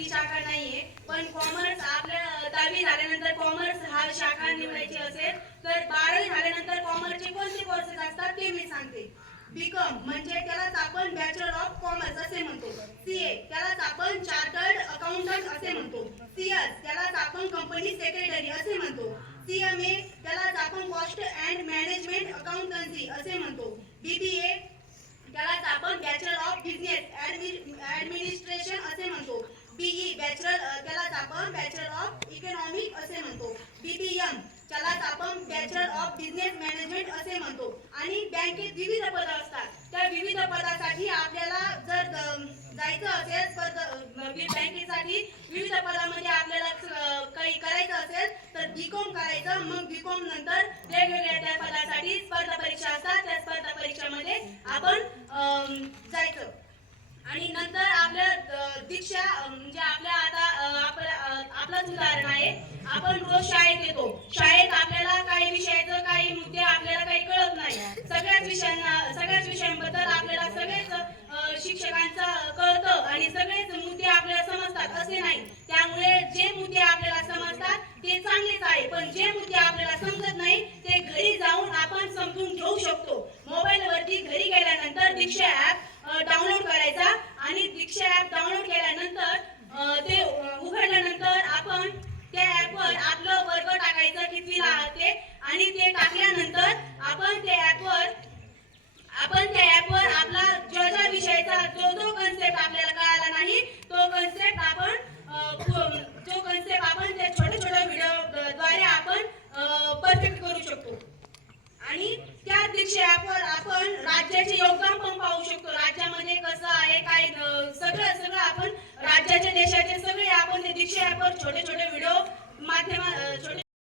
कॉमर्सची शाखा नाहीये, पण कॉमर्स आपल्या 10वी झाल्यानंतर कॉमर्स हा शाखा निवडायची असेल तर 12वी झाल्यानंतर कॉमर्सचे कोणते कोर्सेस असतात ते मी सांगते. बीकॉम म्हणजे त्यालाच आपण बॅचलर ऑफ कॉमर्स असे म्हणतो. सीए त्यालाच आपण चार्टर्ड अकाउंटंट असे म्हणतो. सीएस त्यालाच आपण कंपनी सेक्रेटरी असे म्हणतो. सीएमए त्यालाच आपण कॉस्ट अँड मॅनेजमेंट अकाउंटन्सी असे म्हणतो. बीबीए त्यालाच आपण बॅचलर ऑफ बिझनेस ऍडमिनिस्ट्रेशन असे म्हणतो. बीई बॅचलर त्यालाच आपण बॅचलर ऑफ इकॉनॉमिक असे म्हणतो. बीबीएम त्यालाच आपण बॅचलर ऑफ बिझनेस मॅनेजमेंट असे म्हणतो. आणि बँकेत विविध पदं असतात. त्या विविध पदासाठी आपल्याला जर जायचं असेल बँकेसाठी विविध पदामध्ये आपल्याला काही करायचं असेल तर बीकॉम करायचं. मग बीकॉम नंतर वेगवेगळ्या त्या पदासाठी स्पर्धा परीक्षा असतात. त्या स्पर्धा परीक्षामध्ये आपण जायचं. आणि नंतर आपल्या दीक्षा म्हणजे आपल्या आता आपलंच उदाहरण आहे. आपण रोज शाळेत येतो. शाळेत आपल्याला काही विषयाचं काही मुद्दे आपल्याला काही कळत नाही. सगळ्याच विषयांबद्दल आपल्याला सगळेच शिक्षकांचं कळतं आणि सगळेच मुद्दे आपल्याला समजतात असे नाही. त्यामुळे जे मुद्दे आपल्याला समजतात ते चांगलेच आहे, पण जे मुद्दे आपल्याला समजत नाही ते घरी जाऊन आपण समजून घेऊ शकतो. मोबाईल वरती घरी गेल्यानंतर दीक्षा ऍप डाउनलोड करायचा आणि दीक्षा ऍप डाउनलोड केल्यानंतर ते उघडल्यानंतर आपण त्या ऍपवर आपलं वर्ग टाकायचं कितवीला आहात ते, आणि ते टाकल्यानंतर आपण त्या ऍपवर आपला ज्या विषयाचा जो कन्सेप्ट आपल्याला कळाला नाही तो कन्सेप्ट आपण त्या छोट्या व्हिडिओ द्वारे आपण परफेक्ट करू शकतो. आणि त्या दीक्षा ऍपवर आपण राज्याचे योगदान पण पाहू शकतो. राज्यामध्ये कसं आहे काय सगळं आपण राज्याचे देशाचे सगळे आपण ते दीक्षा ऍपवर छोटे